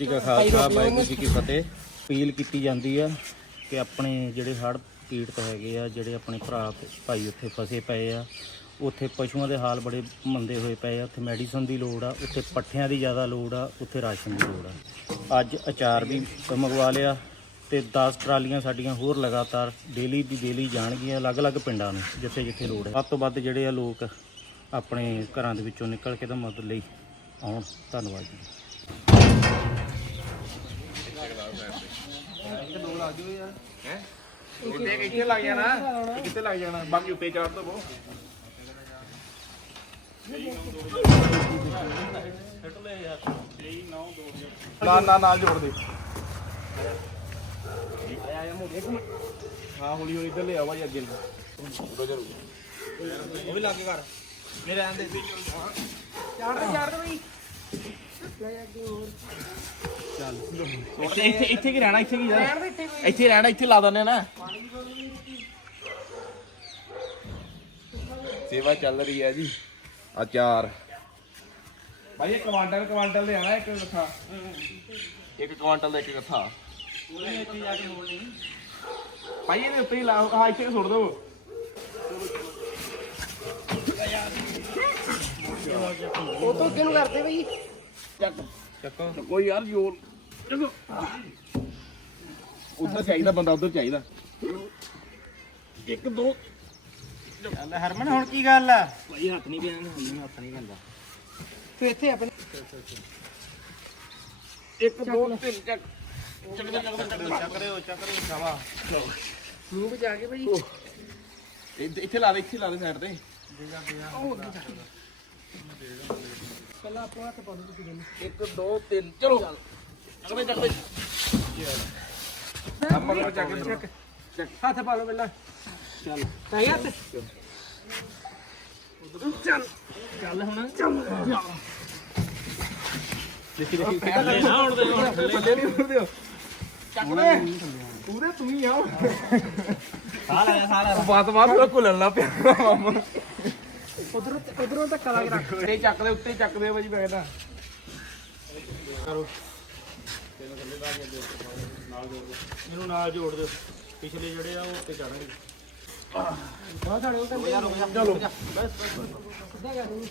ਜੀ ਕਾ ਖਾਲਸਾ ਵਾਹਿਗੁਰੂ ਜੀ ਕੀ ਫਤਿਹ। ਅਪੀਲ ਕੀਤੀ ਜਾਂਦੀ ਆ ਕਿ ਆਪਣੇ ਜਿਹੜੇ ਹੜ੍ਹ ਪੀੜਤ ਹੈਗੇ ਆ ਜਿਹੜੇ ਆਪਣੇ ਭਰਾ ਭਾਈ ਉੱਥੇ ਫਸੇ ਪਏ ਆ ਉੱਥੇ ਪਸ਼ੂਆਂ ਦੇ ਹਾਲ ਬੜੇ ਮੰਦੇ ਹੋਏ ਪਏ ਆ ਉੱਥੇ ਮੈਡੀਸਨ ਦੀ ਲੋੜ ਆ ਉੱਥੇ ਪੱਠਿਆਂ ਦੀ ਜ਼ਿਆਦਾ ਲੋੜ ਆ ਉੱਥੇ ਰਾਸ਼ਨ ਦੀ ਲੋੜ ਆ। ਅੱਜ ਅਚਾਰ ਵੀ ਮੰਗਵਾ ਲਿਆ ਤੇ 10 ਟਰਾਲੀਆਂ ਸਾਡੀਆਂ ਹੋਰ ਲਗਾਤਾਰ ਡੇਲੀ ਦੀ ਡੇਲੀ ਜਾਣਗੀਆਂ ਅਲੱਗ-ਅਲੱਗ ਪਿੰਡਾਂ ਨੂੰ ਜਿੱਥੇ ਜਿੱਥੇ ਲੋੜ ਹੈ ਵੱਧ ਤੋਂ ਵੱਧ ਜਿਹੜੇ ਆ ਲੋਕ ਆਪਣੇ ਘਰਾਂ ਦੇ ਵਿੱਚੋਂ ਨਿਕਲ ਕੇ ਤਾਂ ਮਦਦ ਲਈ ਆਉਣ। ਧੰਨਵਾਦ ਜੀ। ਉੱਤੇ ਕਿੱਥੇ ਲੱਗ ਜਾਣਾ ਕਿੱਥੇ ਲੱਗ ਜਾਣਾ ਬਾਕੀ ਉੱਤੇ ਚਾੜ ਦੋ। ਬੋ ਨਾ ਨਾ ਨਾਲ ਜੋੜ ਦੇ ਹਾਂ ਹੌਲੀ ਹੌਲੀ ਇੱਧਰ ਲੈ ਆ ਭਾਈ ਅੱਗੇ ਉਹ ਵੀ। ਲਾਗੇ ਕਰ ਮੇਰੇ ਆਂਦੇ ਇੱਥੇ ਇੱਥੇ ਇੱਥੇ ਕੀ ਰਹਿਣਾ? ਇੱਥੇ ਕੀ ਰਹਿਣਾ ਇੱਥੇ ਰਹਿਣਾ ਇੱਥੇ ਲਾ ਦਿੰਦੇ ਨਾ। ਸੇਵਾ ਚੱਲ ਰਹੀ ਹੈ ਜੀ ਅਚਾਰ ਭਾਈ ਇਹ ਕੁਆਂਟਲ ਕੁਆਂਟਲ ਦੇ ਆਣਾ ਇੱਕ ਲੱਖਾ ਇੱਕ ਕੁਆਂਟਲ ਦਾ ਇੱਕ ਕੱਥਾ। ਭਾਈ ਇਹਦੇ ਉੱਤੇ ਹੀ ਲਾ ਹਾਂ ਇੱਥੇ ਸੁੱਟ ਦੋ। ਉਹ ਤੋਂ ਕਿਹਨੂੰ ਕਰਦੇ ਬਈ? ਚੱਕ। ਚੱਕੋ। ਕੋਈ ਯਾਰ ਜੋਰ। ਚੱਕੋ। ਉਧਰ ਚਾਹੀਦਾ ਬੰਦਾ ਉਧਰ ਚਾਹੀਦਾ। ਇੱਕ ਦੋ। ਚੱਲ ਹਰਮਨ ਹੁਣ ਕੀ ਗੱਲ ਆ? ਭਾਈ ਹੱਥ ਨਹੀਂ ਪਿਆ ਹੁੰਦੀ ਹੱਥ ਨਹੀਂ ਪੈਂਦਾ। ਤੂੰ ਇੱਥੇ ਆਪਣੇ ਇੱਕ ਦੋ ਤਿੰਨ ਚੱਕ। ਚੱਕ ਚੱਕ ਚੱਕ ਚੱਕ। ਰਹੇ ਹੋ ਚੱਕ ਰਹੇ ਹੋ ਸ਼ਾਬਾ ਰੂਪ ਜਾ ਕੇ ਬਈ ਇੱਥੇ ਇੱਥੇ ਲਾ ਦੇ ਇੱਥੇ ਲਾ ਦੇ ਸਾਈਡ ਤੇ। ਪਹਿਲਾਂ ਆਪੋ ਹੱਥ ਪਾ ਲਓ ਤੁਸੀਂ ਦੋਨੋਂ। ਇੱਕ ਦੋ ਤਿੰਨ। ਚਲੋ। ਨੂੰ ਚੱਕ ਕੇ ਚੱਕ। ਹੱਥ ਪਾ ਲਓ ਪਹਿਲਾਂ। ਚੱਲ। ਪੈ ਗਿਆ ਹੱਥ? ਚੱਲ। ਚੱਲ ਹੁਣ। ਚੱਲ। ਥੱਲੇ ਨਹੀਂ ਉੜਦੇ ਚੱਕ ਲੈ। ਉਹਦੇ ਤੂੰ ਹੀ ਆ। ਬਾਤ ਬਾਤ ਘੁਲਣ ਲੱਗ ਪਿਆ। ਮਾਮਾ ਉਧਰੋਂ ਉਧਰੋਂ ਧੱਕਾ ਲਾ ਕੇ ਰੱਖ। ਉੱਤੇ ਚੱਕ ਦੇ ਉੱਤੇ ਚੱਕ ਦੇ ਭਾਜੀ ਮੈਂ ਕਹਿੰਦਾ ਇਹਨੂੰ ਨਾਲ ਜੋੜ ਦਿਓ। ਪਿਛਲੇ ਜਿਹੜੇ ਆ ਉਹ ਉੱਤੇ ਚੜਨਗੇ ਬਹੁਤ ਸਾਡੇ ਕੋਲ ਚਲੋ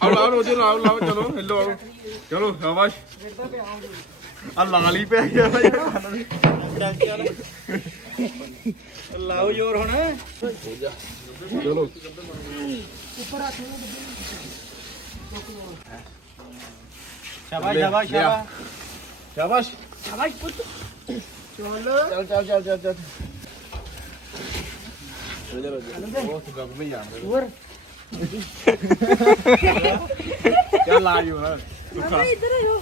ਆਓ ਲਾਓ ਰੋਜੇ ਲਾਓ ਲਾਓ ਚਲੋ ਹੈਲੋ ਆਓ। ਚਲੋ ਸ਼ਾਬਾਸ਼। ਇੱਦਾਂ ਪਿਆ ਆਉਂਦੇ ਆ ਲਾਲ ਹੀ ਪੈ ਗਿਆ ਲਾਓ ਜੋਰ ਹੁਣ। ਚਲੋ। ਉੱਪਰ ਹੱਥ ਨੂੰ ਸ਼ਾਬਾਸ਼ ਸ਼ਾਬਾਸ਼ ਸ਼ਾਬਾਸ਼ ਸ਼ਾਬਾਸ਼। ਸ਼ਾਬਾਸ਼ ਪੁੱਤ। ਚੱਲ ਚੱਲ ਚੱਲ ਚੱਲ ਚੱਲ। ਚੱਲ ਬਹੁਤ ਗੱਬ ਵੀ ਜਾਣਦੇ ਹੋਰ। ਚੱਲ ਆ ਜੀ ਹੁਣ ਬਾਬਾ ਇੱਧਰ ਆਇਓ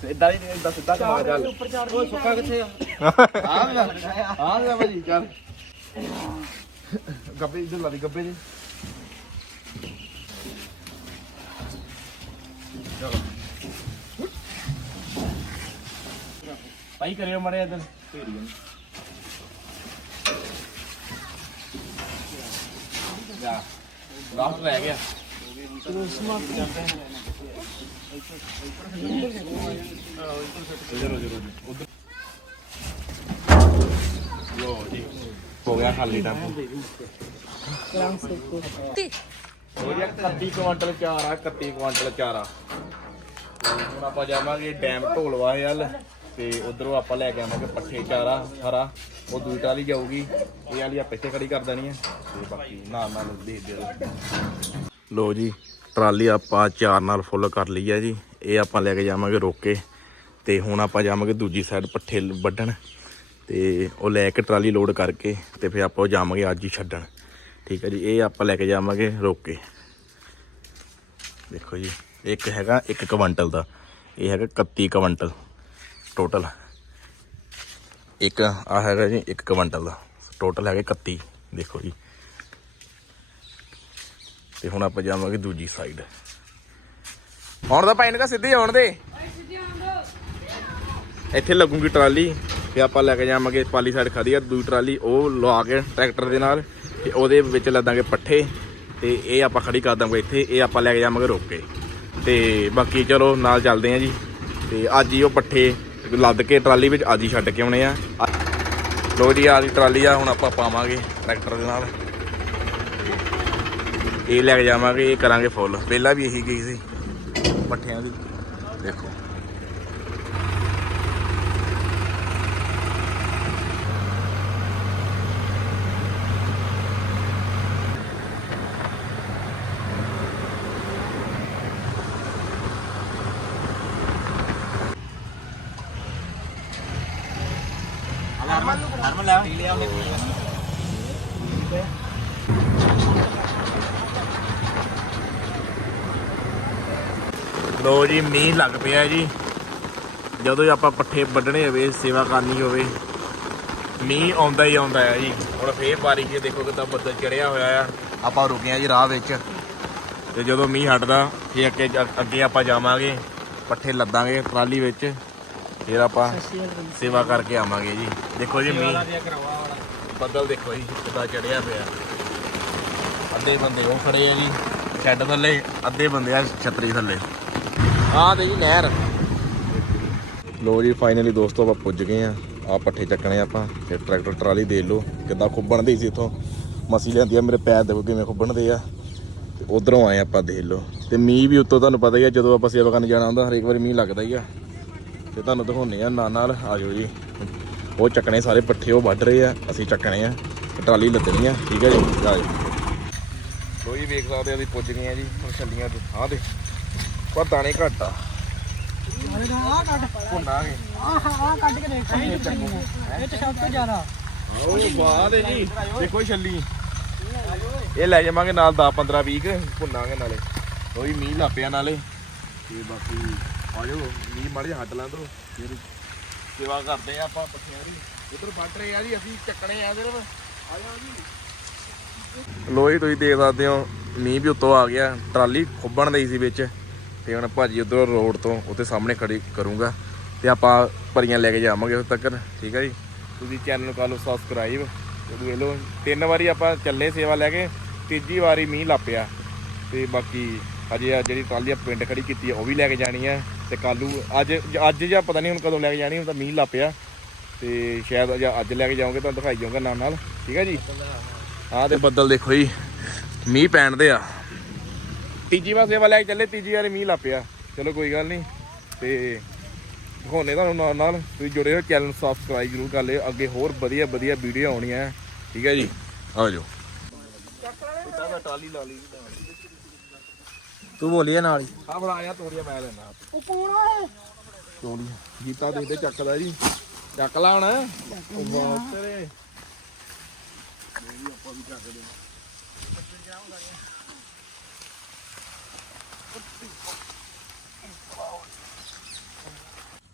ਸਿੱਧਾ ਹੀ ਨਹੀਂ ਇਦਾਂ ਸਿੱਧਾ ਕਮਾ ਚੱਲ। ਉੱਪਰ ਚੜ ਉਹ ਸੁੱਕਾ ਕਿੱਥੇ ਆ? ਆ ਆ ਗਿਆ ਭਾਜੀ ਚੱਲ। ਗੱਬੇ ਇੱਧਰ ਲਾ ਦੀ ਗੱਬੇ ਜੀ ਭਾਈ ਕਰਿਓ ਮੜੇ ਇਧਰ। ਜਾ। ਲਾਸਟ ਰਹਿ ਗਿਆ। ਲੋ ਜੀ ਹੋ ਗਿਆ ਖਾਲੀ ਟਾਈਮ ਹੋ ਗਿਆ 31 ਕੁਆਂਟਲ ਚਾਰ 31 ਕੁਆਂਟਲ ਚਾਰ ਹੁਣ ਆਪਾਂ ਜਾਵਾਂਗੇ ਡੈਮ ਢੋਲਵਾ ਹਲ ਤੇ ਉਧਰੋਂ ਆਪਾਂ ਲੈ ਕੇ ਆਵਾਂਗੇ ਪੱਠੇ ਚਾਰਾ ਹਰਾ। ਉਹ ਦੂਜੀ ਟਾਲੀ ਜਾਊਗੀ, ਇਹ ਵਾਲੀ ਆਪਾਂ ਇੱਥੇ ਖੜੀ ਕਰ ਦੇਣੀ ਹੈ ਤੇ ਬਾਕੀ ਨਾਲ ਨਾਲ ਦੇਖ ਦੇ ਲੋ ਜੀ, ਟਰਾਲੀ ਆਪਾਂ ਚਾਰ ਨਾਲ ਫੁੱਲ ਕਰ ਲਈ ਹੈ ਜੀ। ਇਹ ਆਪਾਂ ਲੈ ਕੇ ਜਾਵਾਂਗੇ ਰੋਕੇ। ਤੇ ਹੁਣ ਆਪਾਂ ਜਾਵਾਂਗੇ ਦੂਜੀ ਸਾਈਡ ਪੱਠੇ ਵੱਢਣ। ਤੇ ਉਹ ਲੈ ਕੇ ਟਰਾਲੀ ਲੋਡ ਕਰਕੇ, ਤੇ ਫਿਰ ਆਪਾਂ ਉਹ ਜਾਵਾਂਗੇ ਅੱਜ ਹੀ ਛੱਡਣ। ਠੀਕ ਹੈ ਜੀ, ਇਹ ਆਪਾਂ ਲੈ ਕੇ ਜਾਵਾਂਗੇ ਰੋਕੇ। ਦੇਖੋ ਜੀ, ਇੱਕ ਹੈਗਾ 1 ਕੁਇੰਟਲ ਦਾ, ਇਹ ਹੈਗਾ 31 ਕੁਇੰਟਲ ਟੋਟਲ ਇੱਕ ਆ ਹੈਗਾ ਜੀ 1 ਕੁਇੰਟਲ ਦਾ ਟੋਟਲ ਹੈਗਾ 31 ਦੇਖੋ ਜੀ। ਤੇ ਹੁਣ ਆਪਾਂ ਜਾਵਾਂਗੇ ਦੂਜੀ ਸਾਈਡ ਹੁਣ ਤਾਂ ਪਾਈਨ ਕਾ ਸਿੱਧੇ ਆਉਣ ਦੇ। ਇੱਥੇ ਲੱਗੂਗੀ ਟਰਾਲੀ, ਤੇ ਆਪਾਂ ਲੈ ਕੇ ਜਾਵਾਂਗੇ, ਪਾਲੀ ਸਾਈਡ ਖੜੀ ਆ, ਦੂਜੀ ਟਰਾਲੀ, ਉਹ ਲਵਾ ਕੇ ਟਰੈਕਟਰ ਦੇ ਨਾਲ। ਤੇ ਉਹਦੇ ਵਿੱਚ ਲੱਦਾਂਗੇ ਪੱਠੇ ਤੇ ਇਹ ਆਪਾਂ ਖੜੀ ਕਰ ਦਾਂਗੇ ਇੱਥੇ, ਇਹ ਆਪਾਂ ਲੈ ਕੇ ਜਾਵਾਂਗੇ ਰੋਕੇ ਤੇ ਬਾਕੀ ਚਲੋ ਨਾਲ ਚੱਲਦੇ ਆ ਜੀ। ਤੇ ਅੱਜ ਹੀ ਉਹ ਪੱਠੇ ਲੱਦ ਕੇ ਟਰਾਲੀ ਵਿੱਚ ਅੱਜ ਹੀ ਛੱਡ ਕੇ ਆਉਣੇ ਆ। ਲੋ ਜੀ ਆ ਦੀ ਟਰਾਲੀ ਆ, ਹੁਣ ਆਪਾਂ ਪਾਵਾਂਗੇ ਟਰੈਕਟਰ ਦੇ ਨਾਲ। ਇਹ ਲੈ ਕੇ ਜਾਵਾਂਗੇ, ਇਹ ਕਰਾਂਗੇ ਫੁੱਲ। ਪਹਿਲਾਂ ਵੀ ਇਹੀ ਗਈ ਸੀ, ਪੱਠਿਆਂ ਦੀ। ਦੇਖੋ। ਲੋ ਜੀ ਮੀਂਹ ਲੱਗ ਪਿਆ ਜੀ। ਜਦੋਂ ਆਪਾਂ ਪੱਠੇ ਵੱਢਣੇ ਹੋਵੇ ਸੇਵਾ ਕਰਨੀ ਹੋਵੇ ਮੀਂਹ ਆਉਂਦਾ ਹੀ ਆਉਂਦਾ ਹੈ ਜੀ। ਹੁਣ ਫੇਰ ਬਾਰਿਸ਼ ਇਹ ਦੇਖੋ ਕਿਦਾਂ ਬੱਦਲ ਚੜਿਆ ਹੋਇਆ ਆ। ਆਪਾਂ ਰੁਕੇ ਆ ਜੀ ਰਾਹ ਵਿੱਚ। ਤੇ ਜਦੋਂ ਮੀਂਹ ਹਟਦਾ ਫੇਰ ਅੱਗੇ ਅੱਗੇ ਆਪਾਂ ਜਾਵਾਂਗੇ ਪੱਠੇ ਲੱਦਾਂਗੇ ਟਰਾਲੀ ਵਿੱਚ। ਫੇਰ ਆਪਾਂ ਸੇਵਾ ਕਰਕੇ ਆਵਾਂਗੇ ਜੀ। ਦੇਖੋ ਜੀ ਮੀਂਹ ਬੱਦਲ ਦੇਖੋ ਜੀ ਕਿਦਾਂ ਚੜਿਆ ਪਿਆ। ਅੱਧੇ ਬੰਦੇ ਉਹ ਖੜੇ ਆ ਜੀ ਸ਼ੈੱਡ ਥੱਲੇ ਅੱਧੇ ਬੰਦੇ ਆ ਛਤਰੀ ਥੱਲੇ। ਆਹ ਤੇ ਜੀ ਨਹਿਰ। ਲੋ ਜੀ ਫਾਈਨਲੀ ਦੋਸਤੋ ਆਪਾਂ ਪੁੱਜ ਗਏ ਆ। ਆ ਪੱਠੇ ਚੱਕਣੇ ਆਪਾਂ, ਤੇ ਟਰੈਕਟਰ, ਟਰਾਲੀ ਦੇ ਲਓ ਕਿੱਦਾਂ ਖੁੱਬਣ ਦੀ ਸੀ ਇਥੋਂ। ਮਸੀ ਲੈਂਦੀ ਆ ਮੇਰੇ ਪੈਰ, ਦੇਖੋ ਕਿਵੇਂ ਖੁੱਬਣ ਦੇ ਆ। ਤੇ ਉਧਰੋਂ ਆਏ ਆਪਾਂ, ਦੇਖ ਲਓ। ਤੇ ਮੀਂਹ ਵੀ ਉੱਤੋਂ ਤੁਹਾਨੂੰ ਪਤਾ ਹੀ ਆ, ਜਦੋਂ ਆਪਾਂ ਸੇਵਾ ਕਰਨ ਜਾਣਾ ਹੁੰਦਾ, ਹਰੇਕ ਵਾਰੀ ਮੀਂਹ ਲੱਗਦਾ ਹੀ ਆ। ਤੇ ਤੁਹਾਨੂੰ ਦਿਖਾਉਣੇ ਆ, ਨਾਲ ਨਾਲ ਆ ਜਾਓ ਜੀ। ਉਹ ਚੱਕਣੇ ਸਾਰੇ ਪੱਠੇ, ਉਹ ਵੱਢ ਰਹੇ ਆ, ਅਸੀਂ ਚੱਕਣੇ ਆ। ਟਰਾਲੀ ਲੱਦਣੀ ਆ, ਠੀਕ ਹੈ ਜੀ? ਆ ਲੋ ਜੀ, ਵੇਖ ਸਕਦੇ ਆ, ਅਸੀਂ ਪੁੱਜ ਗਏ ਆ ਜੀ, ਹੁਣ ਛੱਲੀਆਂ ਤੇ ਥਾਂ ਤੇ ਪਰ ਦਾਣੇ ਘੱਟ ਆ। ਆ ਕੱਢ ਭੁੰਨਾਂਗੇ ਆਹ ਆ ਕੱਢ ਕੇ ਦੇਖ ਇਹ ਚ ਸਭ ਤੋਂ ਜ਼ਿਆਦਾ ਓਏ ਵਾਹ ਦੇ ਜੀ ਦੇਖੋ ਛੱਲੀ। ਇਹ ਲੈ ਜਾਵਾਂਗੇ ਨਾਲ 10 15 20 ਭੁੰਨਾਂਗੇ ਨਾਲੇ। ਕੋਈ ਮੀਂਹ ਲਾਪਿਆ ਨਾਲੇ। ਤੇ ਬਾਕੀ ਆ ਜਾਓ ਮੀਂਹ ਮਾੜੇ ਹੱਟ ਲਾਂ ਤੋਂ ਫਿਰ ਸੇਵਾ ਕਰਦੇ ਆ ਆਪਾਂ ਪੱਠਿਆਂ ਦੀ ਉਧਰ ਫੱਟ ਰਹੇ ਆ ਜੀ, ਅਸੀਂ ਚੱਕਣੇ ਆ ਸਿਰਫ। ਆ ਜਾਓ ਜੀ ਲੋਈ ਤੁਸੀਂ ਦੇਖ ਸਕਦੇ ਹੋ, ਮੀਂਹ ਵੀ ਉੱਤੋਂ ਆ ਗਿਆ। ਟਰਾਲੀ ਖੁੱਬਣ ਦੀ ਸੀ ਵਿੱਚ। ਤੇ ਹੁਣ ਭਾਜੀ ਉਧਰ ਰੋਡ ਤੋਂ ਉੱਥੇ ਸਾਹਮਣੇ ਖੜੀ ਕਰੂੰਗਾ ਤੇ ਆਪਾਂ ਭਰੀਆਂ ਲੈ ਕੇ ਜਾਵਾਂਗੇ ਉੱਥੇ ਤੱਕ ਠੀਕ ਹੈ ਜੀ? ਤੁਸੀਂ ਚੈਨਲ ਨੂੰ ਕਰ ਲਓ ਸਬਸਕ੍ਰਾਈਬ ਤੇ ਵੇਖ ਲਓ ਤਿੰਨ ਵਾਰੀ ਆਪਾਂ ਚੱਲੇ ਸੇਵਾ ਲੈ ਕੇ ਤੀਜੀ ਵਾਰੀ ਮੀਂਹ ਲਾਪਿਆ ਤੇ ਬਾਕੀ ਅਜੇ ਆ ਜਿਹੜੀ ਟਰਾਲੀ ਆਪਾਂ ਪਿੰਡ ਖੜੀ ਕੀਤੀ ਆ ਉਹ ਵੀ ਲੈ ਕੇ ਜਾਣੀ ਆ। ਤੇ ਕੱਲੂ ਅੱਜ ਅੱਜ ਜਾਂ ਪਤਾ ਨਹੀਂ ਹੁਣ ਕਦੋਂ ਲੈ ਕੇ ਜਾਣੀ ਹੁਣ ਤਾਂ ਮੀਂਹ ਲਾਪਿਆ ਤੇ ਸ਼ਾਇਦ ਅੱਜ ਲੈ ਕੇ ਜਾਓਗੇ ਤੁਹਾਨੂੰ ਦਿਖਾਈ ਜਾਊਂਗਾ ਨਾਲ ਨਾਲ ਠੀਕ ਹੈ ਜੀ? ਆਹ ਤੇ ਬੱਦਲ ਦੇਖੋ ਜੀ ਮੀਂਹ ਪੈਣ ਦੇ ਆ। ਤੀਜੀ ਵਾਰ ਸੇਵਾ ਲੈ ਕੇ ਚੱਲੇ ਤੀਜੀ ਵਾਰ ਮੀਂਹ ਲਾਪਿਆ ਚਲੋ ਕੋਈ ਗੱਲ ਨਹੀਂ। ਤੇ ਦਿਖਾਉਣੇ ਤੁਹਾਨੂੰ ਨਾਲ ਨਾਲ। ਤੁਸੀਂ ਜੁੜੇ ਰਹੋ ਚੈਨਲ ਨੂੰ ਸਬਸਕ੍ਰਾਈਬ ਜ਼ਰੂਰ ਕਰ ਲਿਓ। ਅੱਗੇ ਹੋਰ ਵਧੀਆ ਵਧੀਆ ਵੀਡੀਓ ਆਉਣੀਆਂ ਹੈ। ਠੀਕ ਹੈ ਜੀ? ਆ ਜਾਓ। ਟਾਲੀ ਲਾ ਲਈ। ਤੂੰ ਬੋਲੀਏ ਨਾਲ ਹੀ। ਆ ਬਣਾਇਆ ਤੋੜੀਆਂ ਮੈਂ ਲੈਣਾ ਉਹ ਪੂਣਾ ਹੈ ਤੋੜੀ ਗੀਤਾ ਦੇ ਦੇ ਚੱਕਦਾ ਜੀ। ਚੱਕ ਲਾ ਹੁਣ। ਉਹ ਬਹੁਤ ਤੇਰੇ।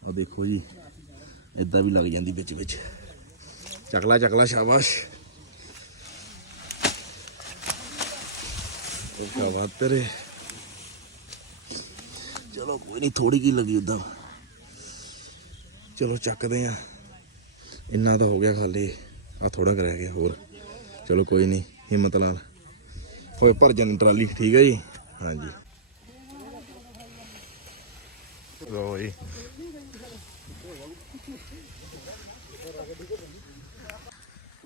ਆ ਦੇਖੋ ਜੀ ਇਦਾਂ ਵੀ ਲੱਗ ਜਾਂਦੀ ਵਿੱਚ ਵਿੱਚ। ਚਕਲਾ ਚੱਕਲਾ ਸ਼ਾਬਾਸ਼। ਉਹ ਸ਼ਾਬਾਸ਼ ਤੇਰੇ। ਚਲੋ, ਕੋਈ ਨਹੀਂ ਥੋੜੀ ਕੀ ਲੱਗੀ ਉਦਾਂ ਚਲੋ, ਚੱਕਦੇ ਆ। ਇੰਨਾ ਤਾਂ ਹੋ ਗਿਆ ਖਾਲੀ। ਆ ਥੋੜਾ ਕਰ ਗਿਆ, ਹੋਰ। ਚਲੋ, ਕੋਈ ਨਹੀਂ ਹਿੰਮਤ ਨਾਲ। ਹੋਏ ਭਰ ਜਾਣੀ ਟਰਾਲੀ, ਠੀਕ ਹੈ ਜੀ? ਹਾਂਜੀ। ਲੋ ਜੀ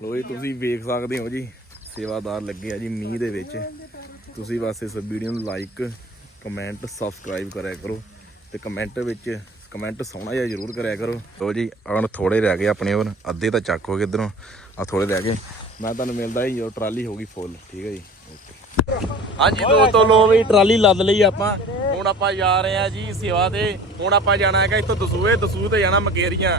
ਲੋ ਜੀ, ਤੁਸੀਂ ਵੇਖ ਸਕਦੇ ਹੋ ਜੀ, ਸੇਵਾਦਾਰ ਲੱਗੇ ਆ ਜੀ ਮੀਂਹ ਦੇ ਵਿੱਚ। ਤੁਸੀਂ ਬਸ ਇਸ ਵੀਡੀਓ ਨੂੰ ਲਾਈਕ ਕਮੈਂਟ ਸਬਸਕ੍ਰਾਈਬ ਕਰਿਆ ਕਰੋ ਤੇ ਕਮੈਂਟ ਵਿੱਚ ਕਮੈਂਟ ਸੋਹਣਾ ਜਿਹਾ ਜ਼ਰੂਰ ਕਰਿਆ ਕਰੋ। ਲੋ ਜੀ, ਆਹ ਥੋੜੇ ਰਹਿ ਗਏ ਆਪਣੇ ਹੋਰ, ਅੱਧੇ ਤਾਂ ਚੱਕ ਹੋ ਗਏ ਇਧਰੋਂ ਆ ਥੋੜੇ ਰਹਿ ਗਏ। ਮੈਂ ਤੁਹਾਨੂੰ ਮਿਲਦਾ ਜੀ ਜੋ ਟਰਾਲੀ ਹੋ ਗਈ ਫੁੱਲ ਠੀਕ ਹੈ ਜੀ? ਓਕੇ ਹਾਂਜੀ, ਦੋਸਤੋ ਲੋ ਵੀ ਟਰਾਲੀ ਲੱਦ ਲਈ ਆਪਾਂ। ਹੁਣ ਆਪਾਂ ਜਾ ਰਹੇ ਆ ਜੀ ਸੇਵਾ ਤੇ। ਹੁਣ ਆਪਾਂ ਜਾਣਾ ਹੈਗਾ ਇੱਥੋਂ ਦਸੂਏ ਦਸੂ ਤੇ ਜਾਣਾ ਮਕੇਰੀਆਂ।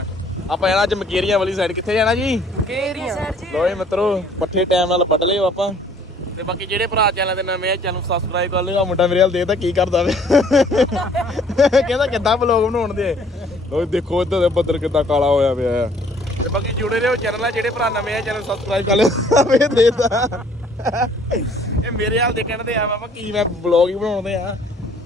ਆਪਾਂ ਜਾਣਾ ਅੱਜ ਮਕੇਰੀਆਂ ਵਾਲੀ ਸਾਈਡ ਕਿੱਥੇ ਜਾਣਾ ਜੀ? ਕੇਰੀਆਂ ਲੋ ਜੀ ਮਿੱਤਰੋ ਪੱਠੇ ਟਾਈਮ ਨਾਲ ਵੱਢ ਲਿਓ ਆਪਾਂ। ਤੇ ਬਾਕੀ ਜਿਹੜੇ ਭਰਾ ਚੈਨਲ ਦੇ ਨਵੇਂ ਆ ਚੈਨਲ ਨੂੰ ਸਬਸਕ੍ਰਾਈਬ ਕਰ ਲਿਓ। ਆ ਮੁੰਡਾ ਮੇਰੇ ਵੱਲ ਦੇਖਦਾ ਕੀ ਕਰਦਾ ਵੇ। ਕਹਿੰਦਾ ਕਿੱਦਾਂ ਵਲੌਗ ਬਣਾਉਣ ਦੇ। ਲੋ ਦੇਖੋ ਇੱਧਰ ਦੇ ਬੱਦਲ ਕਿੱਦਾਂ ਕਾਲਾ ਹੋਇਆ ਪਿਆ ਆ। ਤੇ ਬਾਕੀ ਜੁੜੇ ਰਹੋ ਚੈਨਲ ਆ ਜਿਹੜੇ ਭਰਾ ਨਵੇਂ ਆ ਚੈਨਲ ਸਬਸਕ੍ਰਾਈਬ ਕਰ ਲਿਓ। ਵੇ ਦੇਖਦਾ। ਇਹ ਮੇਰੇ ਹਾਲ ਦੇਖਣ ਦੇ ਆ ਬਾਬਾ ਕੀ ਮੈਂ ਵਲੌਗ ਹੀ ਬਣਾਉਂਦੇ ਆ।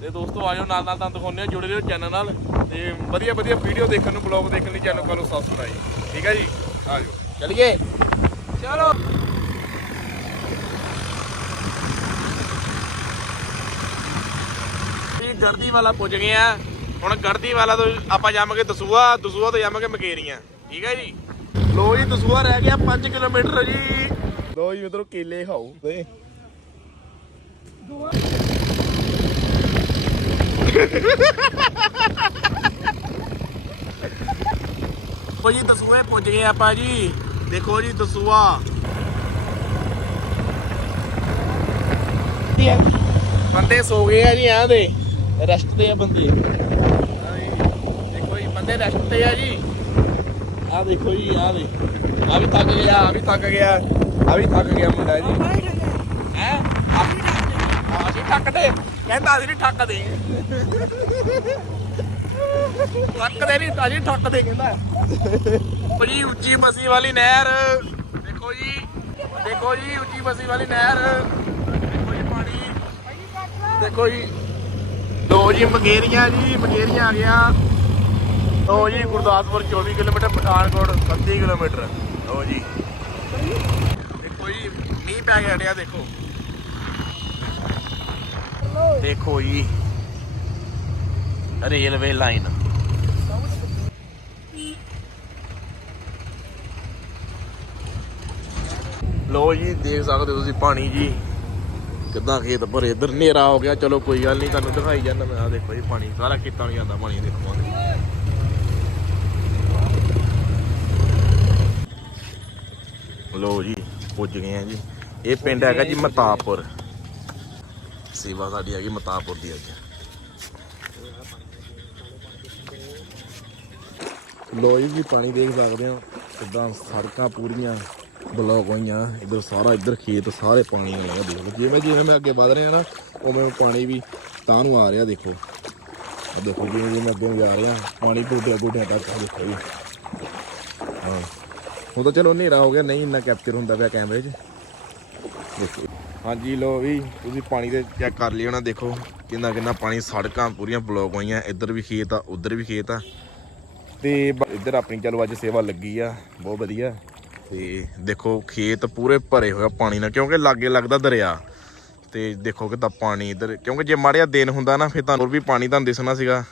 ਤੇ ਦੋਸਤੋ ਆਜੋ ਨਾਲ ਨਾਲ ਤੁਹਾਨੂੰ ਦਿਖਾਉਂਦੇ ਆ ਜੁੜੇ ਰਹੋ ਚੈਨਲ ਨਾਲ। ਤੇ ਵਧੀਆ ਵਧੀਆ ਵੀਡੀਓ ਦੇਖਣ ਨੂੰ ਵਲੌਗ ਦੇਖਣ ਲਈ ਚੈਨਲ ਕਰੋ ਸਬਸਕ੍ਰਾਈਬ ਠੀਕ ਹੈ ਜੀ? ਆਜੋ ਚਲਿਏ। ਚਲੋ। ਗੜਦੀ ਵਾਲਾ ਪੁੱਜ ਗਏ ਆ ਹੁਣ ਗੜਦੀ ਵਾਲਾ ਤੋਂ ਆਪਾਂ ਜਾਵਾਂਗੇ ਦਸੂਆ ਦਸੂਆ ਤੋਂ ਜਾਵਾਂਗੇ ਮਕੇਰੀਆਂ। ਠੀਕ ਹੈ ਜੀ? ਲੋ ਜੀ ਦਸੂਆ ਰਹਿ ਗਿਆ 5 ਕਿਲੋਮੀਟਰ ਜੀ। ਲੋ ਜੀ ਉਧਰੋਂ ਕੇਲੇ ਖਾਓ। ਤੇ ਉਹ ਜੀ ਦਸੂਏ ਪੁੱਜ ਗਏ ਆਪਾਂ ਜੀ। ਦੇਖੋ ਜੀ ਦਸੂਆ ਬੰਦੇ ਸੋ ਗਏ ਆ ਜੀ ਆਂ ਦੇ। ਰੈਸਟ ਤੇ ਆ ਬੰਦੇ। ਦੇਖੋ ਜੀ, ਬੰਦੇ ਰੈਸਟ ਤੇ ਆ ਜੀ। ਆ ਦੇਖੋ ਜੀ ਆ ਦੇ। ਆ ਵੀ ਥੱਕ ਗਿਆ ਆ ਵੀ ਥੱਕ ਗਿਆ। ਆ ਵੀ ਥੱਕ ਗਿਆ ਮੁੰਡਾ ਜੀ। ਹੈ? ਆ ਅਸੀਂ ਥੱਕਦੇ ਕਹਿੰਦਾ ਅਸੀਂ ਨਹੀਂ ਥੱਕਦੇ ਥੱਕਦੇ ਨਹੀਂ ਅਸੀਂ ਥੱਕਦੇ ਕਹਿੰਦਾ। ਉਹ ਜੀ ਉੱਚੀ ਬਸੀ ਵਾਲੀ ਨਹਿਰ। ਦੇਖੋ ਜੀ ਦੇਖੋ ਜੀ, ਉੱਚੀ ਬਸੀ ਵਾਲੀ ਨਹਿਰ। ਦੇਖੋ ਜੀ ਪਾਣੀ। ਦੇਖੋ ਜੀ। ਲੋ ਜੀ ਮਗੇਰੀਆਂ ਜੀ ਮਗੇਰੀਆਂ ਆ ਗਿਆ ਲੋ ਜੀ, ਗੁਰਦਾਸਪੁਰ 24 ਕਿਲੋਮੀਟਰ, ਪਠਾਨਕੋਟ 30 ਕਿਲੋਮੀਟਰ। ਲੋ ਜੀ। ਦੇਖੋ ਜੀ, ਮੀਂਹ ਪੈ ਗਿਆ ਹਟਿਆ, ਦੇਖੋ। ਦੇਖੋ ਜੀ, ਰੇਲਵੇ ਲਾਈਨ। ਲੋ ਜੀ, ਦੇਖ ਸਕਦੇ ਹੋ ਤੁਸੀਂ ਪਾਣੀ ਜੀ, ਕਿੱਦਾਂ ਖੇਤ ਭਰੇ। ਇੱਧਰ ਹਨੇਰਾ ਹੋ ਗਿਆ, ਚਲੋ ਕੋਈ ਗੱਲ ਨਹੀਂ, ਤੁਹਾਨੂੰ ਦਿਖਾਈ ਜਾਂਦਾ ਮੈਂ। ਆ ਦੇਖੋ ਜੀ, ਪਾਣੀ, ਸਾਰਾ ਖੇਤਾਂ ਨੂੰ ਜਾਂਦਾ ਪਾਣੀ, ਦੇਖੋ ਲੋ ਜੀ, ਪੁੱਜ ਗਏ ਆ ਜੀ। ਇਹ ਪਿੰਡ ਹੈਗਾ ਜੀ ਮਤਾਪੁਰ। ਸੇਵਾ ਸਾਡੀ ਹੈਗੀ ਮਤਾਪੁਰ ਦੀ ਅੱਜ। ਲੋ ਵੀ ਪਾਣੀ ਦੇਖ ਸਕਦੇ ਹੋ, ਕਿੱਦਾਂ ਸੜਕਾਂ ਪੂਰੀਆਂ ਬਲੌਕ ਹੋਈਆਂ, ਇਧਰ ਸਾਰਾ ਇਧਰ ਖੇਤ, ਸਾਰੇ ਪਾਣੀ ਨਾਲ ਲੱਗਾ ਦੇਖੋ ਜਿਵੇਂ ਜਿਵੇਂ ਮੈਂ ਅੱਗੇ ਵਧ ਰਿਹਾ ਨਾ, ਉਵੇਂ ਪਾਣੀ ਵੀ ਤਾਂ ਨੂੰ ਆ ਰਿਹਾ ਦੇਖੋ। ਆ ਦੇਖੋ, ਜਿਵੇਂ ਜਿਵੇਂ ਅੱਗੇ ਨੂੰ ਜਾ ਰਿਹਾ, ਪਾਣੀ ਗੋਡਿਆਂ ਗੋਡਿਆਂ ਤੱਕ ਦੇਖੋ ਜੀ। ਹਾਂ। ਹੁਣ ਤਾਂ ਚਲੋ ਹਨੇਰਾ ਹੋ ਗਿਆ, ਨਹੀਂ ਇੰਨਾ ਕੈਪਚਰ ਹੁੰਦਾ ਪਿਆ ਕੈਮਰੇ 'ਚ। ਦੇਖੋ। ਹਾਂਜੀ ਲੋ ਵੀ, ਤੁਸੀਂ ਪਾਣੀ ਦੇ ਚੈੱਕ ਕਰ ਲਿਓ ਨਾ, ਦੇਖੋ ਕਿੰਨਾ ਕਿੰਨਾ ਪਾਣੀ ਸੜਕਾਂ ਪੂਰੀਆਂ ਬਲੌਕ ਹੋਈਆਂ। ਇੱਧਰ ਵੀ ਖੇਤ ਆ, ਉੱਧਰ ਵੀ ਖੇਤ ਆ। ਤੇ ਇੱਧਰ ਆਪਣੀ ਚਲੋ ਅੱਜ ਸੇਵਾ ਲੱਗੀ ਆ, ਬਹੁਤ ਵਧੀਆ। ਤੇ ਦੇਖੋ, ਖੇਤ ਪੂਰੇ ਭਰੇ ਹੋਏ ਆ ਪਾਣੀ ਨਾਲ, ਕਿਉਂਕਿ ਲਾਗੇ ਲੱਗਦਾ ਦਰਿਆ। ਤੇ ਦੇਖੋ ਕਿੱਦਾਂ ਪਾਣੀ ਇੱਧਰ, ਕਿਉਂਕਿ ਜੇ ਮਾੜਿਆ ਦਿਨ ਹੁੰਦਾ ਨਾ, ਫਿਰ ਤੁਹਾਨੂੰ ਹੋਰ ਵੀ ਪਾਣੀ ਤੁਹਾਨੂੰ ਦਿਸਣਾ ਸੀਗਾ।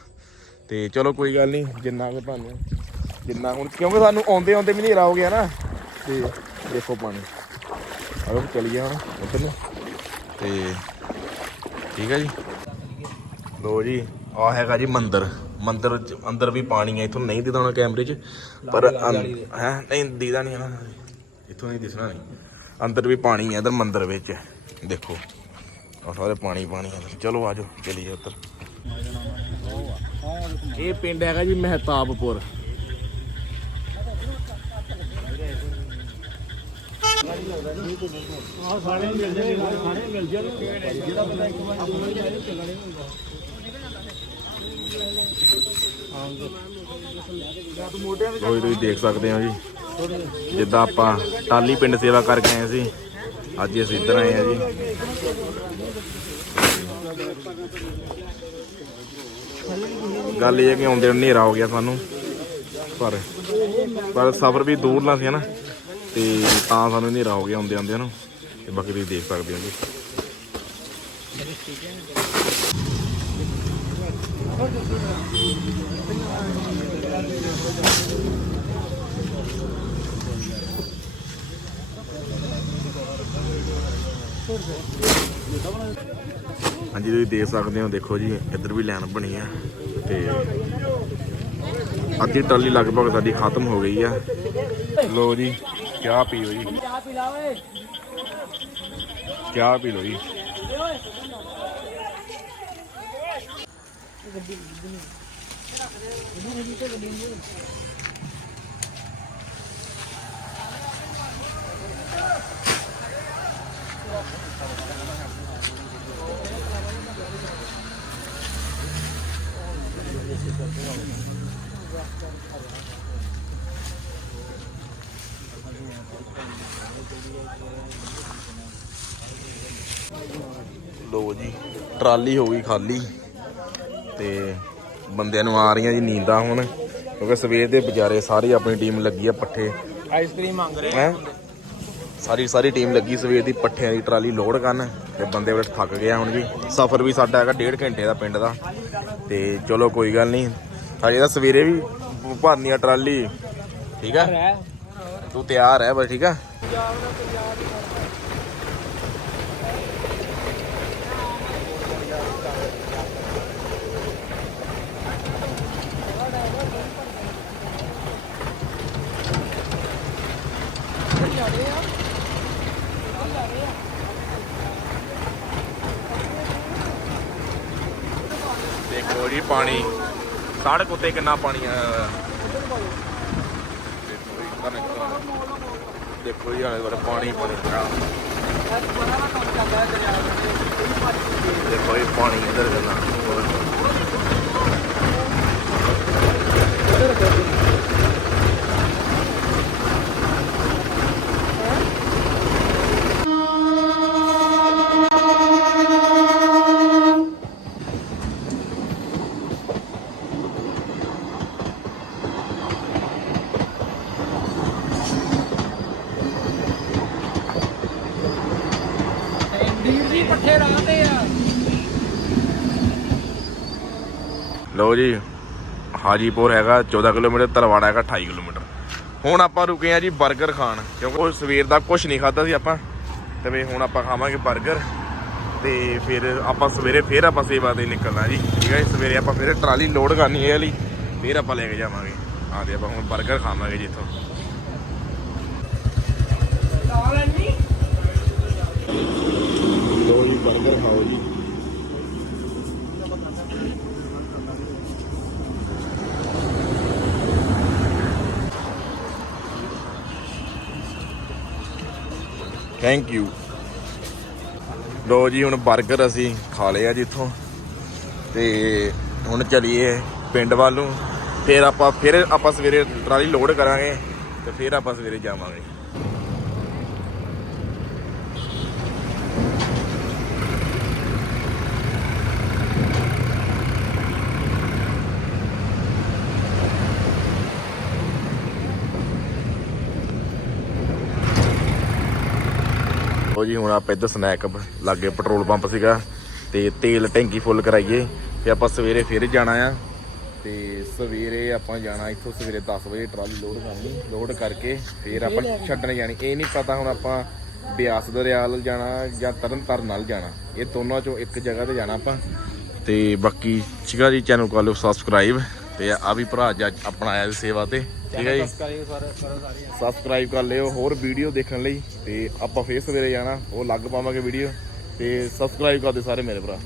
ਤੇ ਚਲੋ ਕੋਈ ਗੱਲ ਨਹੀਂ, ਜਿੰਨਾ ਕੁ ਤੁਹਾਨੂੰ ਜਿੰਨਾ ਹੁਣ ਕਿਉਂਕਿ ਸਾਨੂੰ ਆਉਂਦੇ ਆਉਂਦੇ ਵੀ ਹਨੇਰਾ ਹੋ ਗਿਆ ਨਾ। ਤੇ ਦੇਖੋ ਪਾਣੀ। ਆਓ ਚਲੀਏ ਹੁਣ ਉੱਧਰ ਨੂੰ। ਤੇ ਠੀਕ ਹੈ ਜੀ। ਲੋ ਜੀ ਆ ਹੈਗਾ ਜੀ ਮੰਦਿਰ। ਮੰਦਿਰ ਅੰਦਰ ਵੀ ਪਾਣੀ ਹੈ ਇਥੋਂ ਨਹੀਂ ਦਿਖਦਾ ਹੋਣਾ ਕੈਮਰੇ 'ਚ ਪਰ ਹੈ ਨਹੀਂ ਦਿਖਦਾ ਨਹੀਂ ਨਾ ਇਥੋਂ ਨਹੀਂ ਦਿਸਣਾ ਨਹੀਂ। ਅੰਦਰ ਵੀ ਪਾਣੀ ਹੈ ਇਧਰ ਮੰਦਿਰ ਵਿੱਚ। ਦੇਖੋ ਆ ਸਾਰੇ ਪਾਣੀ ਪਾਣੀ ਹੈ ਅੰਦਰ। ਚਲੋ ਆਜੋ ਚਲੀਏ ਉੱਧਰ। ਇਹ ਪਿੰਡ ਹੈਗਾ ਜੀ ਮਹਿਤਾਬਪੁਰ। ਕੋਈ ਤੁਸੀਂ ਦੇਖ ਸਕਦੇ ਹੋ ਜੀ। ਜਿੱਦਾਂ ਆਪਾਂ ਟਾਲੀ ਪਿੰਡ ਸੇਵਾ ਕਰਕੇ ਆਏ ਸੀ, ਅੱਜ ਅਸੀਂ ਇੱਧਰ ਆਏ ਆ ਜੀ। ਗੱਲ ਇਹ ਹੈ ਕਿ ਆਉਂਦੇ ਹਨੇਰਾ ਹੋ ਗਿਆ ਸਾਨੂੰ, ਪਰ ਪਰ ਸਫ਼ਰ ਵੀ ਦੂਰ ਨਾ ਸੀ ਨਾ ਤੇ ਤਾਂ ਸਾਨੂੰ ਹਨੇਰਾ ਹੋ ਗਿਆ ਆਉਂਦੇ ਆਉਂਦੇ ਨੂੰ, ਤੇ ਬਾਕੀ ਤੁਸੀਂ ਦੇਖ ਸਕਦੇ ਹੋ ਜੀ। ਹਾਂਜੀ, ਤੁਸੀਂ ਦੇਖ ਸਕਦੇ ਹੋ, ਦੇਖੋ ਜੀ, ਇੱਧਰ ਵੀ ਲਾਈਨ ਬਣੀ ਆ, ਤੇ ਅੱਧੀ ਟਰਾਲੀ ਲਗਭਗ ਸਾਡੀ ਖਤਮ ਹੋ ਗਈ ਆ। ਲੋ ਜੀ ਚਾਹ ਪੀਓ ਜੀ ਚਾਹ ਪੀ ਲਾ ਓਏ ਚਾਹ ਪੀ ਲਓ ਜੀ। ਲੋ ਜੀ ਟਰਾਲੀ ਹੋ ਗਈ ਖਾਲੀ ਤੇ ਬੰਦਿਆਂ ਨੂੰ ਆ ਰਹੀਆਂ ਜੀ ਨੀਂਦਾਂ ਹੁਣ ਕਿਉਂਕਿ ਸਵੇਰ ਦੇ ਵਿਚਾਰੇ ਸਾਰੀ ਆਪਣੀ ਟੀਮ ਲੱਗੀ ਆ ਪੱਠੇ। ਆਈਸਕ੍ਰੀਮ ਮੰਗ ਰਹੇ ਹੈ? ਸਾਰੀ ਸਾਰੀ ਟੀਮ ਲੱਗੀ ਸਵੇਰ ਦੀ ਪੱਠਿਆਂ ਦੀ ਟਰਾਲੀ ਲੋਡ ਕਰਨ ਤੇ ਬੰਦੇ ਬੜੇ ਥੱਕ ਗਏ ਹੁਣ ਜੀ। ਸਫ਼ਰ ਵੀ ਸਾਡਾ ਹੈਗਾ ਡੇਢ ਘੰਟੇ ਦਾ ਪਿੰਡ ਦਾ ਤੇ ਚਲੋ ਕੋਈ ਗੱਲ ਨਹੀਂ ਹਜੇ ਤਾਂ ਸਵੇਰੇ ਵੀ ਭਰਨੀ ਆ ਟਰਾਲੀ। ਠੀਕ ਆ? ਤੂੰ ਤਿਆਰ ਹੈ ਬਸ ਠੀਕ ਆ ਦੇਖੋ ਜੀ ਪਾਣੀ? ਸੜਕ ਉੱਤੇ ਕਿੰਨਾ ਪਾਣੀ ਆਇਆ ਦੇਖੋ ਜੀ, ਆਲੇ ਦੁਆਲੇ ਪਾਣੀ ਪਾਣੀ ਦੇਖੋ ਜੀ, ਪਾਣੀ ਇੱਧਰ ਕਿੰਨਾ ਵੀਰ ਜੀ ਪੱਠੇ ਰਾਹਤੇ ਆ ਲਓ ਜੀ, ਹਾਜੀਪੁਰ ਹੈਗਾ 14 ਕਿਲੋਮੀਟਰ ਤਲਵਾੜਾ ਹੈਗਾ 28 ਕਿਲੋਮੀਟਰ। ਹੁਣ ਆਪਾਂ ਰੁਕੇ ਆ ਜੀ 버ਗਰ ਖਾਣ, ਕਿਉਂਕਿ ਉਹ ਸਵੇਰ ਦਾ ਕੁਝ ਨਹੀਂ ਖਾਧਾ ਸੀ ਆਪਾਂ। ਤੇ ਵੀ ਹੁਣ ਆਪਾਂ ਖਾਵਾਂਗੇ 버ਗਰ ਤੇ ਫਿਰ ਆਪਾਂ ਸਵੇਰੇ ਫੇਰ ਆਪਾਂ ਸੇਵਾ ਦੇ ਨਿਕਲਣਾ ਜੀ। ਠੀਕ ਹੈ ਸਵੇਰੇ ਆਪਾਂ ਫਿਰ ਟਰਾਲੀ ਲੋਡ ਕਰਨੀ ਹੈ ਲਈ ਫਿਰ ਆਪਾਂ ਲੈ ਕੇ ਜਾਵਾਂਗੇ। ਆਦੇ ਆਪਾਂ ਹੁਣ 버ਗਰ ਖਾਵਾਂਗੇ ਜੀ ਇੱਥੋਂ। ਲੋ ਜੀ 버ਗਰ ਖਾਓ ਜੀ। ਥੈਂਕ ਯੂ ਲੋ ਜੀ, ਹੁਣ 버ਗਰ ਅਸੀਂ ਖਾ ਲਿਆ ਜੀ ਇੱਥੋਂ। ਤੇ ਹੁਣ ਚਲੀਏ ਪਿੰਡ ਵੱਲ ਨੂੰ। ਫਿਰ ਆਪਾਂ ਫਿਰ ਆਪਾਂ ਸਵੇਰੇ ਟਰਾਲੀ ਲੋਡ ਕਰਾਂਗੇ ਤੇ ਫਿਰ ਆਪਾਂ ਸਵੇਰੇ ਜਾਵਾਂਗੇ। ਉਹ ਜੀ ਹੁਣ ਆਪਾਂ ਇੱਧਰ ਸਨੈਕ ਲਾਗੇ ਪੈਟਰੋਲ ਪੰਪ ਸੀਗਾ ਤੇ ਤੇਲ ਟੈਂਕੀ ਫੁੱਲ ਕਰਾਈਏ ਤੇ ਆਪਾਂ ਸਵੇਰੇ ਫਿਰ ਜਾਣਾ ਆ ਤੇ ਸਵੇਰੇ ਆਪਾਂ ਜਾਣਾ ਇੱਥੋਂ ਸਵੇਰੇ 10 ਵਜੇ ਟਰਾਲੀ ਲੋਡ ਕਰਨੀ ਲੋਡ ਕਰਕੇ ਫਿਰ ਆਪਾਂ ਛੱਡਣ ਜਾਣੀ। ਇਹ ਨਹੀਂ ਪਤਾ ਹੁਣ ਆਪਾਂ ਬਿਆਸ ਦਰਿਆ ਜਾਣਾ ਜਾਂ ਤਰਨ ਤਾਰਨ ਨਾਲ ਜਾਣਾ। ਇਹ ਦੋਨਾਂ ਚੋਂ ਇੱਕ ਜਗ੍ਹਾ ਤੇ ਜਾਣਾ ਆਪਾਂ। ਤੇ ਬਾਕੀ ਆ ਜੀ ਚੈਨਲ ਕਰ ਲਿਓ ਸਬਸਕ੍ਰਾਈਬ ਤੇ ਆ ਵੀ ਭਰਾ ਅੱਜ ਆਪਣਾ ਆਇਆ ਸੇਵਾ ਤੇ ਠੀਕ ਹੈ ਜੀ? ਸਬਸਕ੍ਰਾਈਬ ਕਰ ਲਿਓ ਹੋਰ ਵੀਡੀਓ ਦੇਖਣ ਲਈ ਤੇ ਆਪਾਂ ਫੇਰ ਸਵੇਰੇ ਜਾਣਾ ਉਹ ਲੱਗ ਪਾਵਾਂਗੇ ਵੀਡੀਓ ਤੇ ਸਬਸਕ੍ਰਾਈਬ ਕਰ ਦਿਓ ਸਾਰੇ ਮੇਰੇ ਭਰਾ।